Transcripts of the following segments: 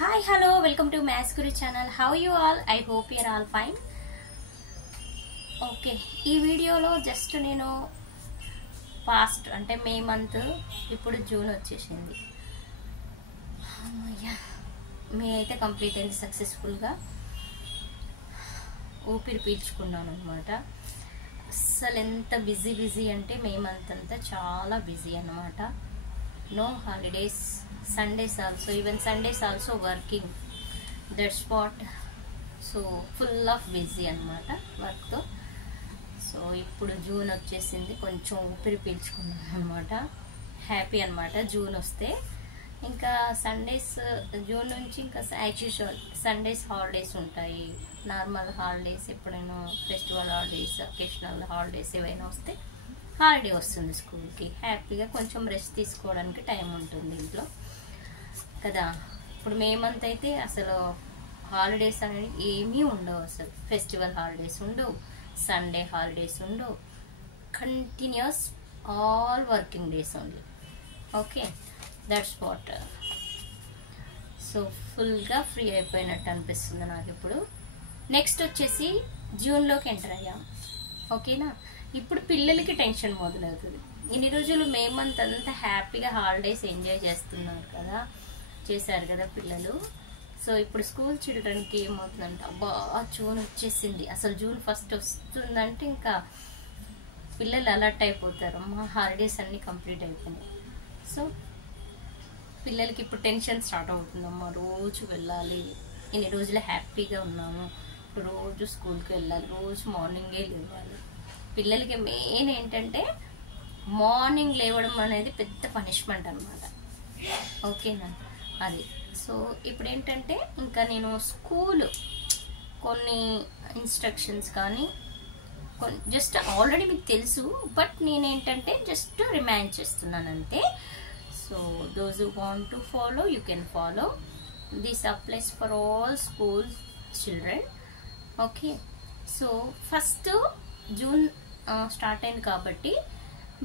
Hi, hello, welcome to Maths Guru channel. How are you all? I hope you are all fine. Okay, ఈ వీడియోలో just నేను past అంటే May month, ఇప్పుడు June వచ్చేసింది. మే అయితే complete అయింది సక్సెస్ఫుల్గా. ఊపిరి పీల్చుకున్నాను అనమాట. అసలు ఎంత బిజీ అంటే మే మంత్ అంతా చాలా బిజీ అనమాట. No holidays, Sundays also, even Sundays also working, that's what. So full of busy అనమాట వర్క్తో. సో ఇప్పుడు జూన్ వచ్చేసింది, కొంచెం ఊపిరి పీల్చుకున్నాను అనమాట. హ్యాపీ అనమాట జూన్ వస్తే. ఇంకా సండేస్ జూన్ నుంచి ఇంకా యాజ్ యూజువల్ సండేస్ హాలిడేస్ ఉంటాయి, నార్మల్ హాలిడేస్. ఎప్పుడైనా ఫెస్టివల్ హాలిడేస్, అకేషనల్ హాలిడేస్ ఏవైనా వస్తే హాలిడే వస్తుంది స్కూల్కి. హ్యాపీగా కొంచెం రెస్ట్ తీసుకోవడానికి టైం ఉంటుంది ఇంట్లో కదా. ఇప్పుడు మే మంత్ అయితే అసలు హాలిడేస్ అనేది ఏమీ ఉండవు. అసలు ఫెస్టివల్ హాలిడేస్ ఉండవు, సండే హాలిడేస్ ఉండవు, continuous all working days only. Okay, that's what. So ఫుల్గా ఫ్రీ అయిపోయినట్టు అనిపిస్తుంది నాకు ఇప్పుడు. నెక్స్ట్ వచ్చేసి జూన్లోకి ఎంటర్ అయ్యాం. ఓకేనా, ఇప్పుడు పిల్లలకి టెన్షన్ మొదలవుతుంది. ఇన్ని రోజులు మే మంత్ అంతా హ్యాపీగా హాలిడేస్ ఎంజాయ్ చేశారు కదా పిల్లలు. సో ఇప్పుడు స్కూల్ చిల్డ్రన్కి ఏమవుతుందంటే, అబ్బా జూన్ వచ్చేసింది, అసలు జూన్ ఫస్ట్ వస్తుందంటే ఇంకా పిల్లలు అలర్ట్ అయిపోతారు, అమ్మా హాలిడేస్ అన్నీ కంప్లీట్ అయిపోయినాయి. సో పిల్లలకి ఇప్పుడు టెన్షన్ స్టార్ట్ అవుతుందమ్మా, రోజు వెళ్ళాలి, ఇన్ని రోజులు హ్యాపీగా ఉన్నాము, రోజు స్కూల్కి వెళ్ళాలి, రోజు మార్నింగే లేవాలి. పిల్లలకి మెయిన్ ఏంటంటే మార్నింగ్ లేవడం అనేది పెద్ద పనిష్మెంట్ అనమాట. ఓకేనా, అది. సో ఇప్పుడు ఏంటంటే ఇంకా నేను స్కూల్ కొన్ని ఇన్స్ట్రక్షన్స్ కానీ జస్ట్ ఆల్రెడీ మీకు తెలుసు, బట్ నేనేంటంటే జస్ట్ రిమైండ్ చేస్తున్నాను అంతే. So those who want to follow, you can follow. This applies for all school children. Okay, so first June start అయింది కాబట్టి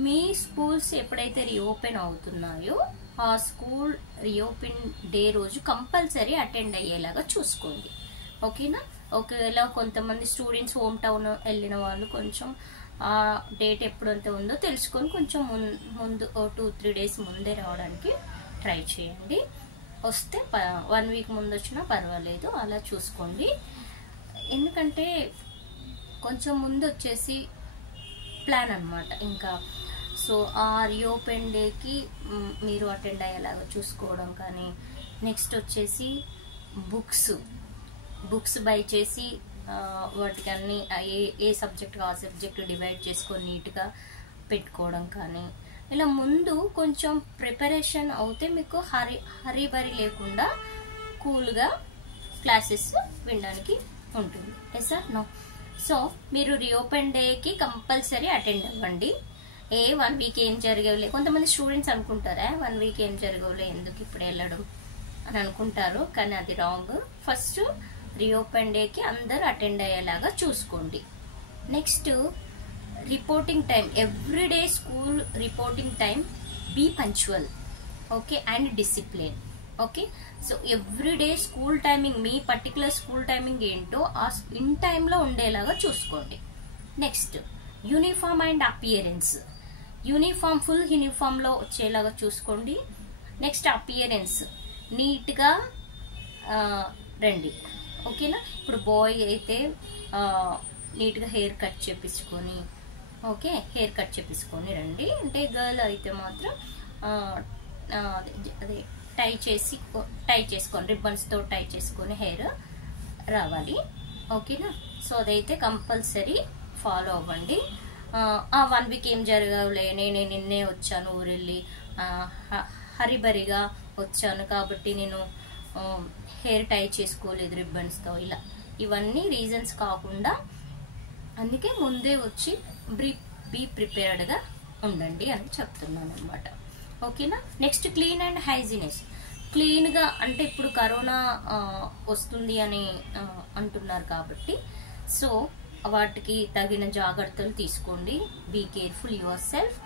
మీ స్కూల్స్ ఎప్పుడైతే రీఓపెన్ అవుతున్నాయో ఆ స్కూల్ రీఓపెన్ డే రోజు కంపల్సరీ అటెండ్ అయ్యేలాగా చూసుకోండి. ఓకేనా, ఒకవేళ కొంతమంది స్టూడెంట్స్ హోమ్ టౌన్ వెళ్ళిన వాళ్ళు కొంచెం ఆ డేట్ ఎప్పుడంతే ఉందో తెలుసుకొని కొంచెం ముందు 2-3 డేస్ ముందే రావడానికి ట్రై చేయండి. వస్తే 1 వీక్ ముందు వచ్చినా పర్వాలేదు, అలా చూసుకోండి. ఎందుకంటే కొంచెం ముందు వచ్చేసి ప్లాన్ అనమాట ఇంకా. సో ఆ రీఓపెన్ డేకి మీరు అటెండ్ అయ్యేలాగా చూసుకోవడం కానీ, నెక్స్ట్ వచ్చేసి బుక్స్ బై చేసి వాటికి అన్ని ఏ సబ్జెక్ట్ ఆ సబ్జెక్ట్ డివైడ్ చేసుకొని నీట్గా పెట్టుకోవడం కానీ, ఇలా ముందు కొంచెం ప్రిపరేషన్ అవుతే మీకు హరీ లేకుండా కూల్గా క్లాసెస్ వినడానికి ఉంటుంది. Yes sir, no. సో మీరు రీఓపెన్ డేకి కంపల్సరీ అటెండ్ అవ్వండి. 1 వీక్ ఏం జరగవులే, కొంతమంది స్టూడెంట్స్ అనుకుంటారా 1 వీక్ ఏం జరగవులే ఎందుకు ఇప్పుడు వెళ్ళడం అని అనుకుంటారు, కానీ అది రాంగ్. ఫస్ట్ రీఓపెన్ డేకి అందరూ అటెండ్ అయ్యేలాగా చూసుకోండి. Next reporting time, everyday school reporting time, be punctual. Okay, and discipline. Okay, so everyday school timing, మీ పర్టికులర్ స్కూల్ టైమింగ్ ఏంటో ఆ ఇన్ టైంలో ఉండేలాగా చూసుకోండి. Next uniform and appearance, uniform full యూనిఫామ్లో వచ్చేలాగా చూసుకోండి. నెక్స్ట్ అపియరెన్స్, నీట్గా రండి. ఓకేనా, ఇప్పుడు బాయ్ అయితే నీట్గా హెయిర్ కట్ చేపించుకొని, ఓకే హెయిర్ కట్ చేపించుకొని రండి. అంటే గర్ల్ అయితే మాత్రం అదే టై చేసుకొని రిబ్బన్స్తో టై చేసుకొని హెయిర్ రావాలి. ఓకేనా, సో అదైతే కంపల్సరీ ఫాలో అవ్వండి. 1 వీక్ ఏం జరగవులే, నేను నిన్నే వచ్చాను ఊరెళ్ళి, హరిబరిగా వచ్చాను కాబట్టి నేను హెయిర్ టై చేసుకోలేదు రిబ్బన్స్తో, ఇలా ఇవన్నీ రీజన్స్ కాకుండా అందుకే ముందే వచ్చి బీ ప్రిపేర్డ్గా ఉండండి అని చెప్తున్నాను అనమాట. ఓకేనా, నెక్స్ట్ క్లీన్ అండ్ హైజీనియస్. క్లీన్గా అంటే ఇప్పుడు కరోనా వస్తుంది అని అంటున్నారు కాబట్టి, సో వాటికి తగిన జాగ్రత్తలు తీసుకోండి. Be careful yourself.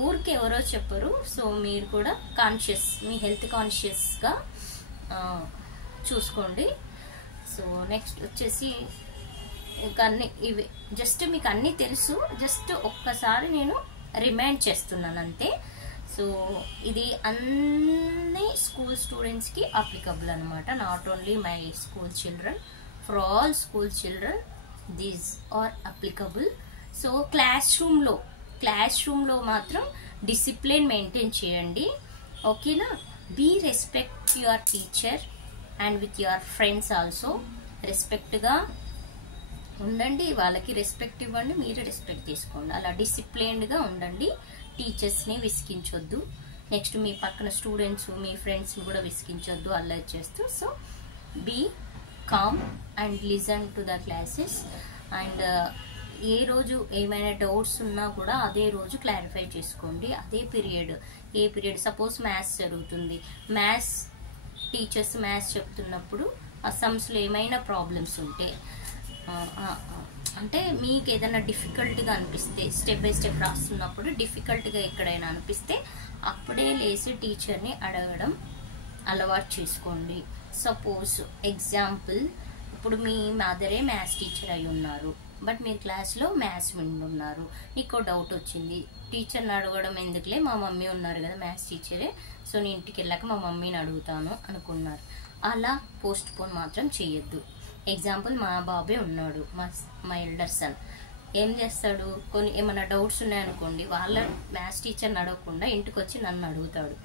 ఊరికి ఎవరో చెప్పరు, సో మీరు కూడా కాన్షియస్, మీ హెల్త్ కాన్షియస్గా చూసుకోండి. సో నెక్స్ట్ వచ్చేసి ఇంకా అన్ని ఇవి జస్ట్ మీకు అన్నీ తెలుసు, జస్ట్ ఒక్కసారి నేను రిమైండ్ చేస్తున్నాను అంతే. సో ఇది అన్ని స్కూల్ స్టూడెంట్స్కి అప్లికబుల్ అనమాట, not only my school children, for all school children these are applicable. So class రూమ్లో మాత్రం డిసిప్లిన్ మెయింటైన్ చేయండి, ఓకేనా. Be respect your teacher and with your friends also. రెస్పెక్ట్గా ఉండండి, వాళ్ళకి రెస్పెక్ట్ ఇవ్వండి, మీరు రెస్పెక్ట్ తీసుకోండి. అలా డిసిప్లైన్డ్గా ఉండండి, టీచర్స్ని విసిగించొద్దు. నెక్స్ట్ మీ పక్కన స్టూడెంట్స్ మీ ఫ్రెండ్స్ని కూడా విసిగించొద్దు అల్లరి చేస్తూ. So be calm and listen to the classes. And ఏ రోజు ఏమైనా డౌట్స్ ఉన్నా కూడా అదే రోజు క్లారిఫై చేసుకోండి. అదే ఏ పీరియడ్ సపోజ్ మ్యాథ్స్ జరుగుతుంది, మ్యాథ్స్ టీచర్స్ మ్యాథ్స్ చెప్తున్నప్పుడు ఆ సమ్స్లో ఏమైనా ప్రాబ్లమ్స్ ఉంటే, అంటే మీకు ఏదైనా డిఫికల్ట్గా అనిపిస్తే, స్టెప్ బై స్టెప్ రాస్తున్నప్పుడు డిఫికల్ట్గా ఎక్కడైనా అనిపిస్తే అప్పుడే లేచి టీచర్ని అడగడం అలవాటు చేసుకోండి. సపోజ్ ఎగ్జాంపుల్, ఇప్పుడు మీ మదరే మ్యాథ్స్ టీచర్ అయి ఉన్నారు, బట్ మీరు క్లాస్లో మ్యాథ్స్ వింటున్నారు, నీకు డౌట్ వచ్చింది, టీచర్ని అడగడం ఎందుకులే, మా మమ్మీ ఉన్నారు కదా మ్యాథ్స్ టీచరే, సో నేను ఇంటికి వెళ్ళాక మా మమ్మీని అడుగుతాను అనుకున్నారు. అలా పోస్ట్ పోన్ మాత్రం చేయొద్దు. ఎగ్జాంపుల్ మా బాబే ఉన్నాడు, మా ఎల్డర్ సన్ ఏం చేస్తాడు, కొన్ని ఏమైనా డౌట్స్ ఉన్నాయనుకోండి, వాళ్ళ మ్యాథ్స్ టీచర్ని అడగకుండా ఇంటికి వచ్చి నన్ను అడుగుతాడు.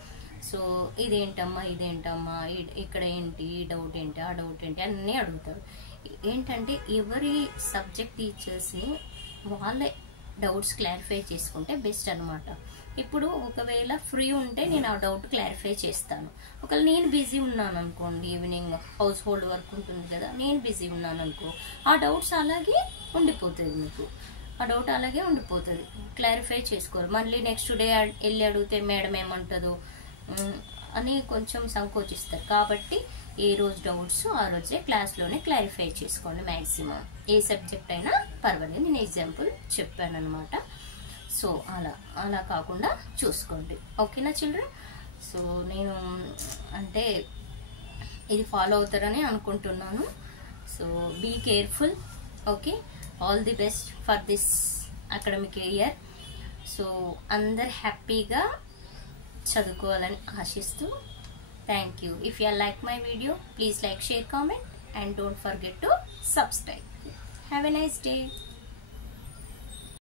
సో ఇదేంటమ్మా ఇక్కడ ఏంటి, ఈ డౌట్ ఏంటి, ఆ డౌట్ ఏంటి అన్నీ అడుగుతాడు. ఏంటంటే ఎవరి సబ్జెక్ట్ టీచర్స్ని వాళ్ళే డౌట్స్ క్లారిఫై చేసుకుంటే బెస్ట్ అనమాట. ఇప్పుడు ఒకవేళ ఫ్రీ ఉంటే నేను ఆ డౌట్ క్లారిఫై చేస్తాను. ఒకవేళ నేను బిజీ ఉన్నాను అనుకోండి, ఈవినింగ్ హౌస్ హోల్డ్ వర్క్ ఉంటుంది కదా, నేను బిజీ ఉన్నాను అనుకో, ఆ డౌట్స్ అలాగే ఉండిపోతుంది, మీకు ఆ డౌట్ అలాగే ఉండిపోతుంది, క్లారిఫై చేసుకోరు. మళ్ళీ నెక్స్ట్ డే వెళ్ళి అడిగితే మేడం ఏమంటుందో అని కొంచెం సంకోచిస్తారు. కాబట్టి ఏ రోజు డౌట్స్ ఆ రోజే క్లాస్లోనే క్లారిఫై చేసుకోండి మ్యాక్సిమం. ఏ సబ్జెక్ట్ అయినా పర్వాలేదు, నేను ఎగ్జాంపుల్ చెప్పాను అనమాట. సో అలా కాకుండా చూసుకోండి, ఓకేనా చిల్డ్రన్. సో నేను అంటే ఇది ఫాలో అవుతారని అనుకుంటున్నాను. So be careful, okay. All the best for this academic year. So అందరు హ్యాపీగా చదువుకోవాలని ఆశిస్తూ, thank you. If you like my video, please like, share, comment, and don't forget to subscribe. Have a nice day.